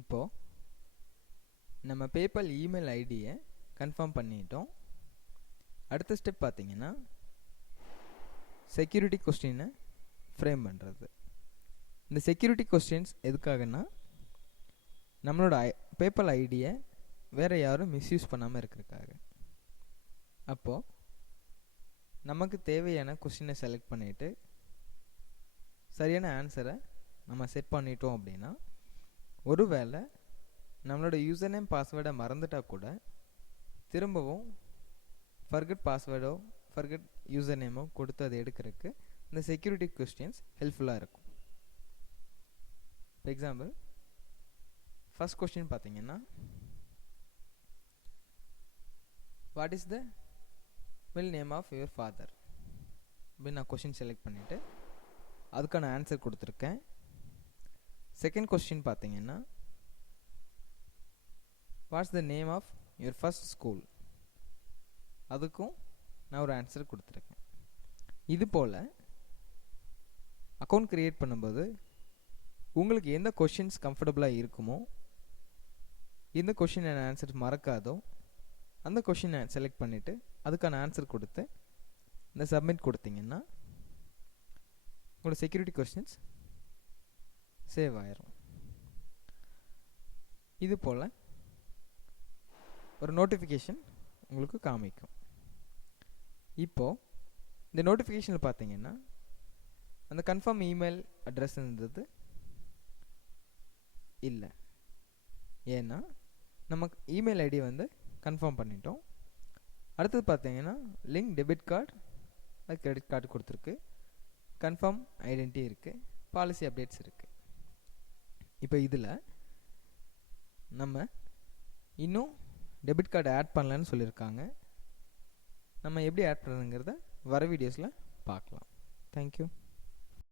இப்போது நம்ம PayPal email ஐடியை கன்ஃபார்ம் பண்ணிட்டோம். அடுத்த ஸ்டெப் பார்த்தீங்கன்னா செக்யூரிட்டி கொஸ்டினை ஃப்ரேம் பண்ணுறது. இந்த செக்யூரிட்டி கொஸ்டின்ஸ் எதுக்காகனா நம்மளோட பேபால் ஐடியை வேறு யாரும் மிஸ்யூஸ் பண்ணாமல் இருக்கிறதுக்காக. அப்போது நமக்கு தேவையான கொஸ்டினை செலக்ட் பண்ணிவிட்டு சரியான ஆன்சரை நம்ம செட் பண்ணிட்டோம் அப்படின்னா, ஒருவேளை நம்மளோட யூசர் நேம் பாஸ்வேர்டை மறந்துட்டால் கூட திரும்பவும் ஃபர்கெட் பாஸ்வேர்டோ ஃபர்கெட் யூசர் நேமோ கொடுத்து அதை எடுக்கிறதுக்கு இந்த செக்யூரிட்டி கொஸ்டின்ஸ் ஹெல்ப்ஃபுல்லாக இருக்கும். ஃபார் எக்ஸாம்பிள், ஃபர்ஸ்ட் கொஸ்டின் பார்த்தீங்கன்னா, what is the middle name of your father அப்படின்னு நான் கொஸ்டின் செலக்ட் பண்ணிவிட்டு அதுக்கான ஆன்சர் கொடுத்துருக்கேன். செகண்ட் கொஸ்டின் பார்த்தீங்கன்னா, what's the name of your first school, அதுக்கும் நான் ஒரு ஆன்சர் கொடுத்துருக்கேன். இது போல் அக்கௌண்ட் க்ரியேட் பண்ணும்போது உங்களுக்கு எந்த கொஷின்ஸ் கம்ஃபர்டபுளாக இருக்குமோ, எந்த கொஷின் ஆன்சர் மறக்காதோ அந்த கொஷினை செலக்ட் பண்ணிவிட்டு அதுக்கான ஆன்சர் கொடுத்து இந்த சப்மிட் கொடுத்தீங்கன்னா உங்களோட செக்யூரிட்டி கொஸ்டின்ஸ் சேவ் ஆயிரும். இது போல் ஒரு நோட்டிஃபிகேஷன் உங்களுக்கு காமிக்கும். இப்போது இந்த நோட்டிஃபிகேஷனில் பார்த்தீங்கன்னா அந்த கன்ஃபார்ம் இமெயில் அட்ரஸ் இருந்தது இல்லை. ஏன்னா நமக்கு இமெயில் ஐடி வந்து கன்ஃபார்ம் பண்ணிட்டோம். அடுத்தது பார்த்தீங்கன்னா லிங்க் டெபிட் கார்டு, அது கிரெடிட் கார்டு கொடுத்துருக்கு, கன்ஃபார்ம் ஐடென்டிட்டி இருக்குது, பாலிசி அப்டேட்ஸ் இருக்குது. இப்போ இதில் நம்ம இன்னும் டெபிட் கார்டு ஆட் பண்ணலன்னு சொல்லியிருக்காங்க. நம்ம எப்படி ஆட் பண்ணுறதுங்கிறத வர வீடியோஸில் பார்க்கலாம். தேங்க்யூ.